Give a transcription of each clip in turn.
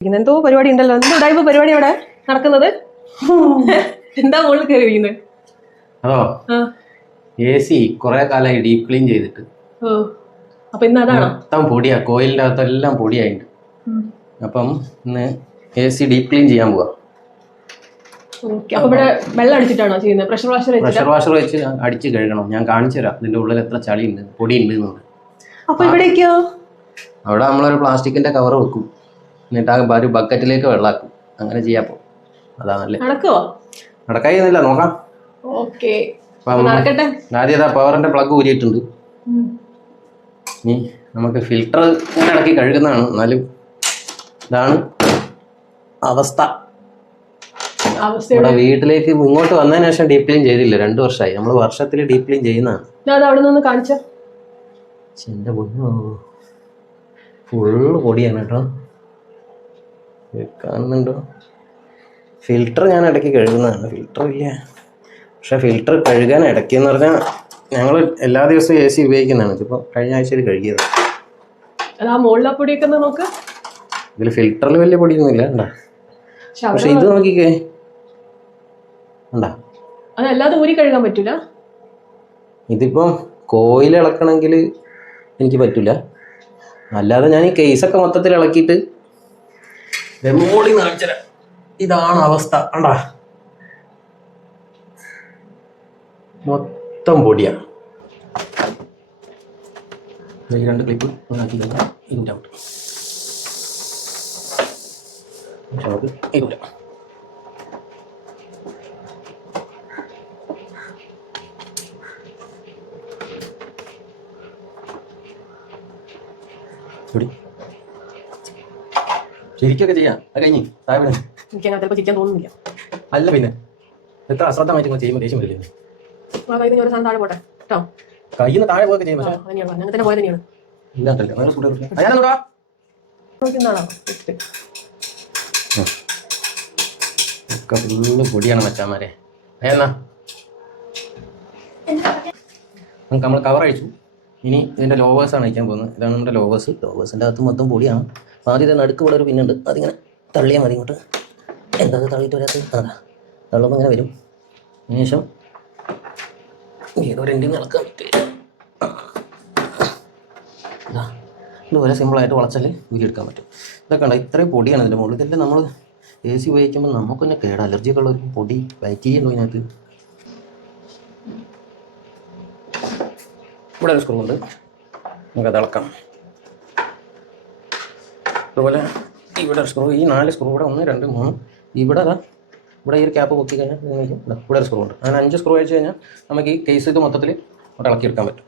എന്തോ പരിപാടി ഉണ്ടല്ലോ. എന്തോ ഉടായ്പ പരിപാടി അവിടെ നടക്കുന്നത്. എന്താ മുകളിൽ കയറി ഇരിക്കുന്നത്? അതോ AC കുറെ കാലമായി ഡീപ് ക്ലീൻ ചെയ്തിട്ട്. അപ്പൊ ഇന്ന് അതാണോ? മൊത്തം പൊടിയാ, കോയിലിന്റെ അകത്തെല്ലാം പൊടിയായിട്ട്. അപ്പം ഇന്ന് AC ഡീപ് ക്ലീൻ ചെയ്യാൻ പോവാ. അപ്പൊ ഇവിടെ വെള്ളം അടിച്ചിട്ടാണോ ചെയ്യുന്നത്? പ്രഷർ വാഷർ വെച്ച് അടിച്ച് കഴുകണം. ഞാൻ കാണിച്ചു തരാം ഇതിന്റെ ഉള്ളിൽ എത്ര ചളി ഉണ്ട്, പൊടി ഉണ്ട് എന്നുള്ളത്. അപ്പൊ ഇവിടേക്കോ? അവിടെ നമ്മളൊരു പ്ലാസ്റ്റിക്കിന്റെ കവർ വെക്കും, എന്നിട്ട് ആ ഒരു ബക്കറ്റിലേക്ക് വെള്ളാക്കും. അങ്ങനെ ചെയ്യാപ്പോ അതാണല്ലേ. നടക്കായില്ല, നോക്കാം. ആദ്യം പവറിന്റെ പ്ലഗ് ഊരിയിട്ടുണ്ട്. ഇനി നമുക്ക് ഫിൽട്ടർ ഇടയ്ക്ക് കഴുകുന്നതാണ്, എന്നാലും ഇതാണ് അവസ്ഥ. ഇവിടെ വീട്ടിലേക്ക് ഇങ്ങോട്ട് വന്നതിന് ശേഷം ഡീപ് ക്ലീൻ ചെയ്തില്ല, 2 വർഷമായി. നമ്മൾ വർഷത്തിൽ ഡീപ് ക്ലീൻ ചെയ്യുന്നതാണ്. എന്റെ പൊന്നോ, ഫുള്ള് പൊടിയാണ് കേട്ടോ, കാണുന്നുണ്ടോ? ഫിൽട്ടർ ഞാൻ ഇടയ്ക്ക് കഴുകുന്നതാണ്, ഫിൽട്ടർ ഇല്ല. പക്ഷെ ഫിൽട്ടർ കഴുകാൻ ഇടയ്ക്കെന്ന് പറഞ്ഞാൽ ഞങ്ങൾ എല്ലാ ദിവസവും AC ഉപയോഗിക്കുന്നതാണ്. ഇതിപ്പോൾ കഴിഞ്ഞ ആഴ്ചയിൽ കഴുകിയത്. ഇതിൽ ഫിൽട്ടറിൽ വലിയ പൊടിയൊന്നുമില്ല ഉണ്ടാ. പക്ഷെ ഇത് നോക്കിക്കേ ഉണ്ടാ, അതല്ലാതെ ഊരി കഴുകാൻ പറ്റൂല. ഇതിപ്പോ കോയിൽ ഇളക്കണമെങ്കിൽ എനിക്ക് പറ്റൂല, അല്ലാതെ ഞാൻ ഈ കേസൊക്കെ മൊത്തത്തിൽ ഇളക്കിയിട്ട് ഇതാണ് അവസ്ഥ. കണ്ടാ, മൊത്തം പൊടിയാ. 2 ക്ലിപ്പ് ആക്കി കഴിഞ്ഞാൽ ഇതിൻ്റെ ഔട്ട്. ശരിക്കൊക്കെ ചെയ്യാം. അത് കഴിഞ്ഞ് ചിരിക്കാൻ തോന്നുന്നില്ല. അല്ല പിന്നെ എത്ര അശ്രദ്ധമായിട്ട് ചെയ്യുമ്പോൾ ദേഷ്യം വരില്ലേ? കയ്യിൽ നിന്ന് താഴെ പോയൊക്കെ ചെയ്യും. പൊടിയാണ് മച്ചാമാരെ. എന്നാ നമുക്ക് നമ്മൾ കവർ അഴിച്ചു. ഇനി ഇതിന്റെ ലോവേഴ്സാണ് അയക്കാൻ പോകുന്നത്. ഇതാണ് നമ്മുടെ ലോവേഴ്സിന്റെ അകത്ത് മൊത്തം പൊടിയാണ്. ആദ്യത്തെ നടുക്ക് ഇവിടെ ഒരു പിന്നുണ്ട്, അതിങ്ങനെ തള്ളിയാൽ മതി ഇങ്ങോട്ട്. എന്താ തള്ളിയിട്ട് വരാത്ത? അതാ തള്ളുമ്പോൾ ഇങ്ങനെ വരും. അതിനുശേഷം ഏതൊരു എൻഡിങ് ഇളക്കാൻ ഇതുപോലെ സിമ്പിളായിട്ട് വളച്ചാൽ ഊരിയെടുക്കാൻ പറ്റും. ഇതൊക്കെ ഉണ്ട്, ഇത്രയും പൊടിയാണ് ഇതിൻ്റെ മുകളിൽ. ഇതെല്ലാം നമ്മൾ AC ഉപയോഗിക്കുമ്പോൾ നമുക്ക് തന്നെ കേട്, അലർജിയൊക്കെ ഉള്ള ഒരു പൊടി ബാക്ടീരിയ ഉണ്ടോ ഇതിനകത്ത്. ഇവിടെ ഒരു സ്ക്രൂ ഉണ്ട്, നമുക്കത് ഇളക്കാം. അതുപോലെ ഇവിടെ ഒരു സ്ക്രൂ, ഈ 4 സ്ക്രൂ ഇവിടെ 1 2 3 ഇവിടെ ഇവിടെ ഈ ഒരു ക്യാപ്പ് പൊക്കി കഴിഞ്ഞാൽ ഇവിടെ ഒരു സ്ക്രൂ ഉണ്ട്. അങ്ങനെ 5 സ്ക്രൂ അടിച്ച് കഴിഞ്ഞാൽ നമുക്ക് ഈ കേസ് ഇത് മൊത്തത്തിൽ അവിടെ ഇളക്കിയെടുക്കാൻ പറ്റും.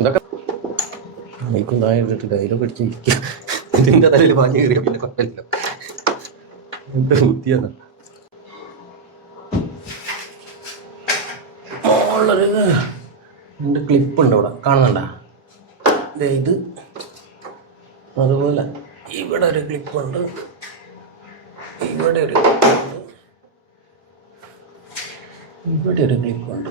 ഇതൊക്കെ മൈക്കും താഴെ ഇട്ടിട്ട് ധൈര്യം പിടിച്ച് ഇരിക്കുക. ഇതിൻ്റെ തലയിൽ വാങ്ങി കയറിയ പിന്നെ കുഴപ്പമില്ല. എന്താ ബുദ്ധിയാണ്. എൻ്റെ ക്ലിപ്പുണ്ട് ഇവിടെ, കാണുന്നുണ്ട? ഇത് അതുപോലെ ഇവിടെ ഒരു ക്ലിപ്പുണ്ട്, ഇവിടെ ഒരു ക്ലിപ്പുണ്ട്, ഇവിടെ ഒരു ക്ലിപ്പുണ്ട്.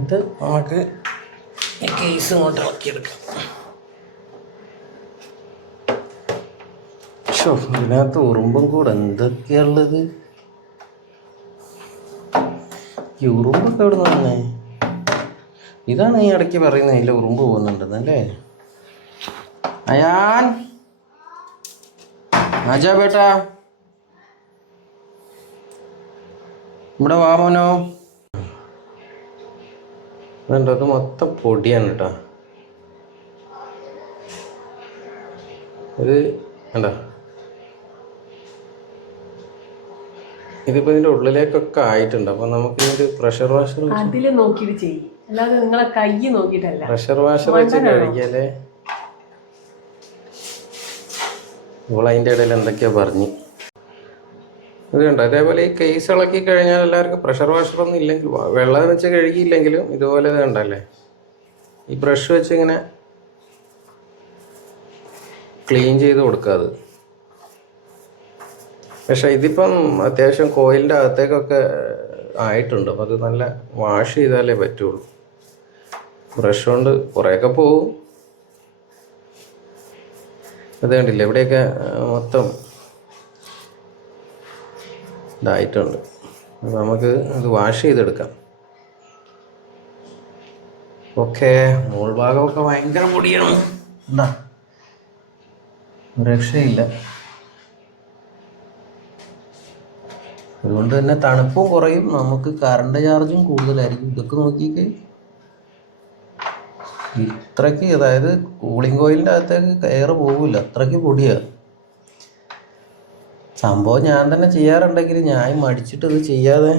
ഇത് നമുക്ക് ഈ കേസ് ഇങ്ങോട്ട് ഇളക്കിയെടുക്കാം. ഇതിനകത്ത് ഉറുമ്പും കൂടെ എന്തൊക്കെയുള്ളത്. ഈ ഉറുമ്പൊക്കെ എവിടെ നിന്ന് വന്നേ? ഇതാണ് ഈ ഇടയ്ക്ക് പറയുന്നത് ഇതിൽ ഉറുമ്പ് പോകുന്നുണ്ടെന്നല്ലേ. അയാൻ ആജാ ബേട്ടാ, ഇവിടെ വാ മോനോ. വേണ്ട, അത് മൊത്തം പൊടിയാണ് കേട്ടോ. ഇത് വേണ്ട, ഇതിപ്പോ ഇതിന്റെ ഉള്ളിലേക്കൊക്കെ ആയിട്ടുണ്ട്. അപ്പൊ നമുക്ക് ഇതിന്റെ പ്രഷർ വാഷർ നോക്കിയിട്ട് ചെയ്യും, അല്ലാതെ നിങ്ങളെ കൈ നോക്കിയിട്ടല്ല. പ്രഷർ വാഷർ വെച്ച് കഴിക്കല്ലേ. ഇപ്പോൾ അതിൻ്റെ ഇടയിൽ എന്തൊക്കെയാ പറഞ്ഞു. ഇത് കണ്ടോ, അതേപോലെ ഈ കേസ് ഇളക്കി കഴിഞ്ഞാൽ എല്ലാവർക്കും പ്രഷർ വാഷറൊന്നും ഇല്ലെങ്കിൽ, വെള്ളം വെച്ച് കഴുകിയില്ലെങ്കിലും ഇതുപോലെ ഇത് കണ്ടല്ലേ, ഈ ബ്രഷ് വെച്ച് ഇങ്ങനെ ക്ലീൻ ചെയ്ത് കൊടുക്കാതെ. പക്ഷെ ഇതിപ്പം അത്യാവശ്യം കോയിലിൻ്റെ അകത്തേക്കൊക്കെ ആയിട്ടുണ്ട്. അപ്പം അത് നല്ല വാഷ് ചെയ്താലേ പറ്റുള്ളൂ. ബ്രഷ് കൊണ്ട് കുറേയൊക്കെ പോവും. അത് കണ്ടില്ല ഇവിടെയൊക്കെ മൊത്തം ഇതായിട്ടുണ്ട്. അപ്പോൾ നമുക്ക് അത് വാഷ് ചെയ്തെടുക്കാം. ഓക്കെ, മോൾ ഭാഗമൊക്കെ ഭയങ്കര പൊടിയാണ്. എന്താ രക്ഷയില്ല. അതുകൊണ്ട് തന്നെ തണുപ്പും കുറയും, നമുക്ക് കറണ്ട് ചാർജും കൂടുതലായിരിക്കും. ഇതൊക്കെ നോക്കിക്കേ, ഇത്രയ്ക്ക്, അതായത് കൂളിംഗ് കോയിലിൻ്റെ അകത്തേക്ക് എയർ പോകില്ല, അത്രയ്ക്ക് പൊടിയാണ് സംഭവം. ഞാൻ തന്നെ ചെയ്യാറുണ്ടെങ്കിൽ ഞാൻ മടിച്ചിട്ട് ഇത് ചെയ്യാതെ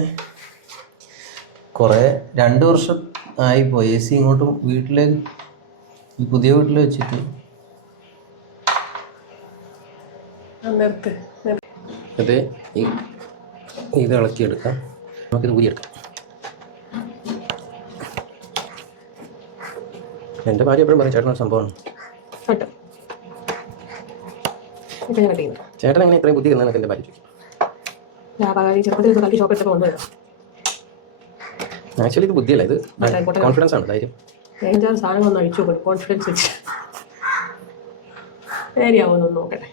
കുറേ 2 വർഷം ആയിപ്പോയി. AC ഇങ്ങോട്ട് വീട്ടിലേക്ക്, ഈ പുതിയ വീട്ടിൽ വെച്ചിട്ട്. അത് ഇത് ഇളക്കിയെടുക്കാം, നമുക്കിത് ഊരിയെടുക്കാം. എൻ്റെ ഭാര്യ എപ്പോഴും പറയും ചേട്ടനൊരു സംഭവമാണ്. ചേട്ടൻ എങ്ങനെ ഇത്രയും ബുദ്ധി എന്നാണ് എൻ്റെ ഭാര്യ ചോദിക്കും. ആക്ച്വലി ഇത് ബുദ്ധിയല്ല, ഇത് കോൺഫിഡൻസ് ആണ്, ധൈര്യം. സാധനങ്ങളൊന്നും അഴിച്ചു കോൺഫിഡൻസ് വെച്ച് നേരെയാവുമെന്ന് നോക്കട്ടെ.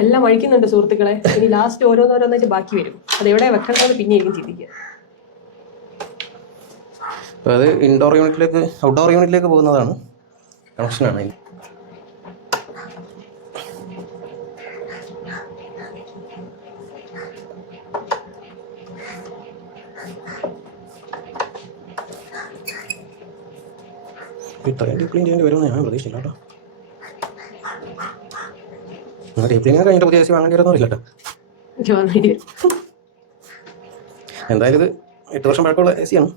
എല്ലാം അഴിക്കുന്നുണ്ട് സുഹൃത്തുക്കളെ. ഇനി ലാസ്റ്റ് ഓരോന്നോരോന്ന് വെച്ച് ബാക്കി വരും. അത് എവിടെ വെക്കണമെന്ന് പിന്നെ എനിക്ക് ചിന്തിക്കുക. അപ്പോൾ അത് ഇൻഡോർ യൂണിറ്റിലേക്ക്, ഔട്ട്ഡോർ യൂണിറ്റിലേക്ക് പോകുന്നതാണ്, കണക്ഷനാണ് അതിന്. ഇത്രയും ഡീപ് ക്ലീൻ ചെയ്യേണ്ടി വരുമെന്ന് ഞാൻ പ്രതീക്ഷിച്ചില്ല കേട്ടോ. ഡീപ് ക്ലീനിങ് കഴിഞ്ഞിട്ട് പുതിയ AC വാങ്ങേണ്ടി വരുന്നില്ല കേട്ടോ. എന്തായാലും ഇത് 8 വർഷം പഴക്കമുള്ള AC ആണ്.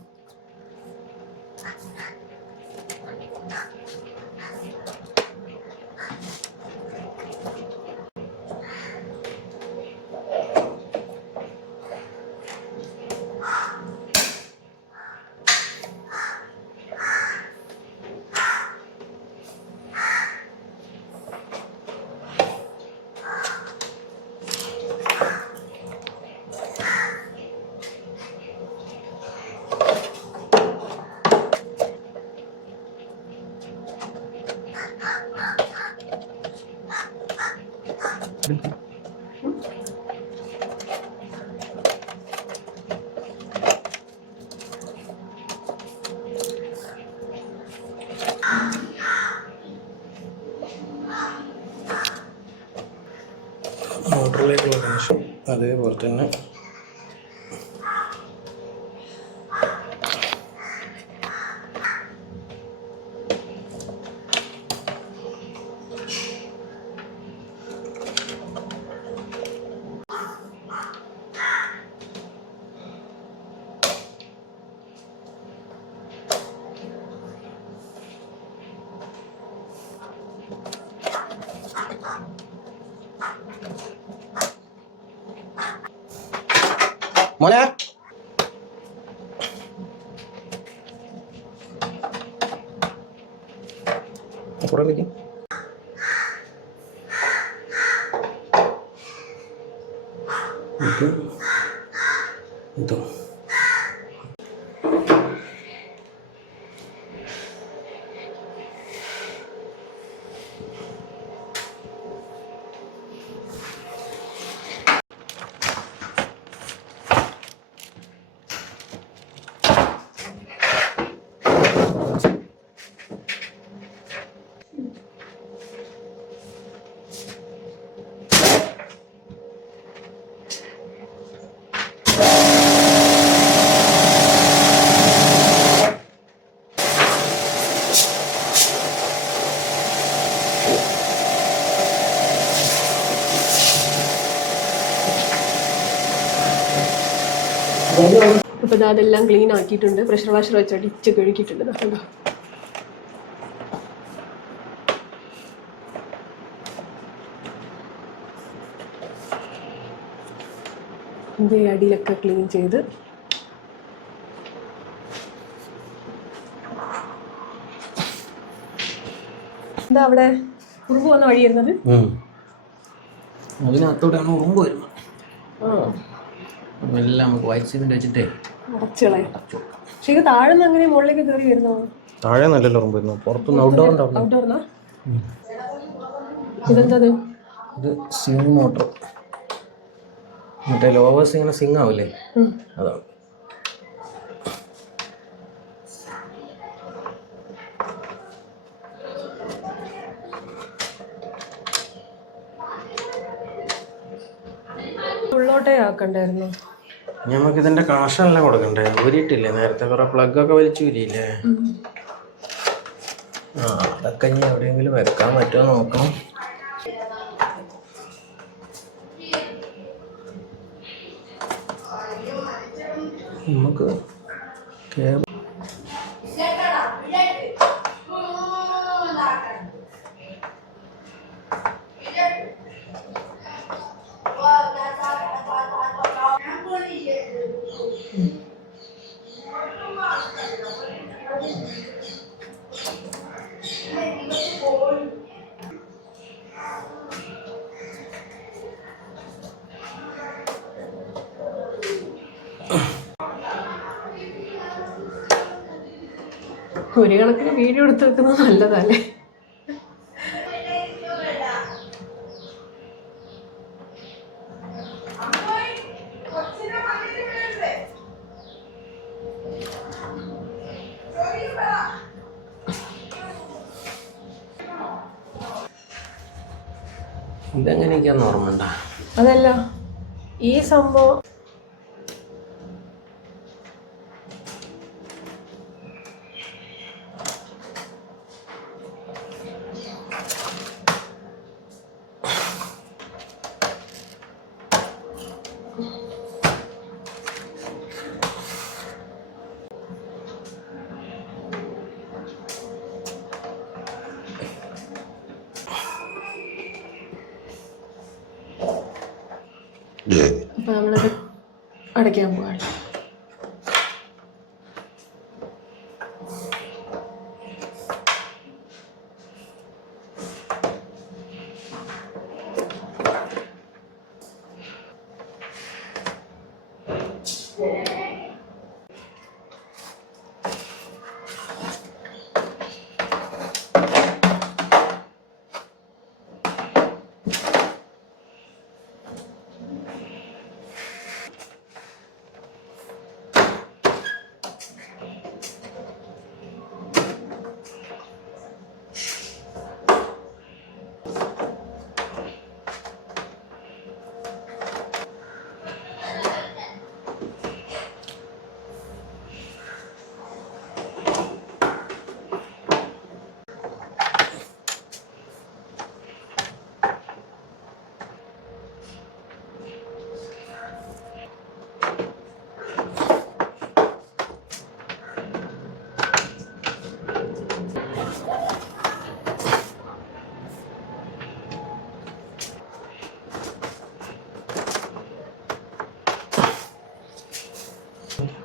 മോട്ടറിലേക്കുള്ള കണക്ഷൻ അതേപോലെ തന്നെ മോനെ കുറേ വയ്ക്കും. ഇതോ അപ്പോൾ അതെല്ലാം ക്ലീൻ ആക്കിയിട്ടുണ്ട്. പ്രഷർ വാഷർ വെച്ച് അടിച്ച് കഴുകിയിട്ടുണ്ട്. കണ്ടോ, ഇതിൻ്റെ അടിയിലൊക്കെ ക്ലീൻ ചെയ്ത് എന്താ അവിടെ ഉറുമ്പ് വന്ന വഴി വരുന്നത്? അതിനകത്തോടെയാണ് ഉറുമ്പ് വരുന്നത്. എല്ലാം നമുക്ക് വൈറ്റ് സിമെന്റ് വെച്ചിട്ടേ അടച്ചുകളെ. പക്ഷെ ഇത് താഴെ നിന്ന് അങ്ങനെ മുകളിലേക്ക് കയറി വരുന്നോ? താഴെ നല്ലല്ലോ റൂം വരുന്നു, പുറത്തുനിന്ന് ഔട്ട്ഡോറിൻ്റെ അവിടെ. ഔട്ട്ഡോറിനാ? ഇതെന്താ? ഇത് സ്വിംഗ് മോട്ടർ, മറ്റേ ലോവേഴ്സ് ഇങ്ങനെ സ്വിംഗ് ആവില്ലേ, അതാണ്. ഉള്ളോട്ടേ ആക്കണ്ടായിരുന്നു. നമുക്ക് ഇതിന്റെ കണക്ഷനെല്ലാം കൊടുക്കണ്ടേ? ഊരിയിട്ടില്ലേ നേരത്തെ, കുറെ പ്ലഗ് ഒക്കെ വലിച്ചു ഊരിയില്ലേ? ആ, അതൊക്കെ ഇനി എവിടെയെങ്കിലും വെക്കാൻ പറ്റുമോ നോക്കണം. നമുക്ക് കേബിൾ ഒരു കണക്കിന് വീഡിയോ എടുത്ത് വെക്കുന്നത് നല്ലതല്ലേ? ഇതെങ്ങനെയൊക്കെയാന്ന് ഓർമ്മണ്ട. അതല്ല ഈ സംഭവം അപ്പൊ നമ്മളത് അടയ്ക്കാൻ പോവാണ്.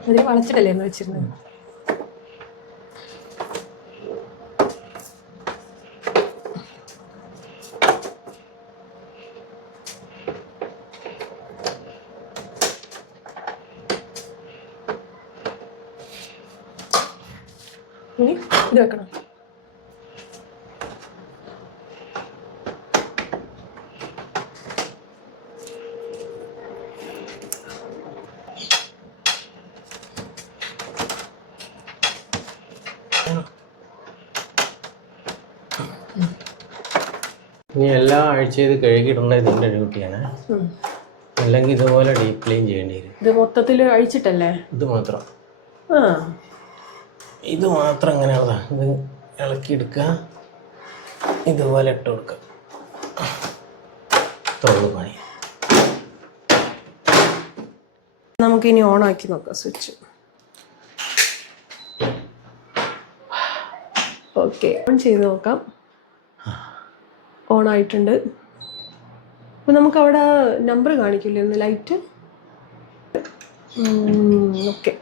അതിന് വളച്ചിട്ടല്ലേ എന്ന് വെച്ചിരുന്നത്. ഇനി ഇത് വെക്കണം. ഇനി എല്ലാ ആഴ്ചയും ഇത് കഴുകിയിടേണ്ട ഇതിൻ്റെ ഡ്യൂട്ടിയാണ്, അല്ലെങ്കിൽ ഇതുപോലെ ഡീപ്പ് ക്ലീൻ ചെയ്യേണ്ടി വരും. ഇത് മൊത്തത്തിൽ അഴിച്ചിട്ടല്ലേ? ഇത് മാത്രം, ആ ഇത് മാത്രം എങ്ങനെയാണതാ, ഇത് ഇളക്കിയെടുക്കുക, ഇതുപോലെ ഇട്ട് കൊടുക്കുക, തൊള്ളു പണി. നമുക്കിനി ഓണാക്കി നോക്കാം സ്വിച്ച്. ഓക്കെ, ഓൺ ചെയ്ത് നോക്കാം. ഓൺ ആയിട്ടുണ്ട്. അപ്പം നമുക്ക് അവിടെ നമ്പർ കാണിക്കില്ലേ ഒന്ന് ലൈറ്റ്? ഓക്കെ.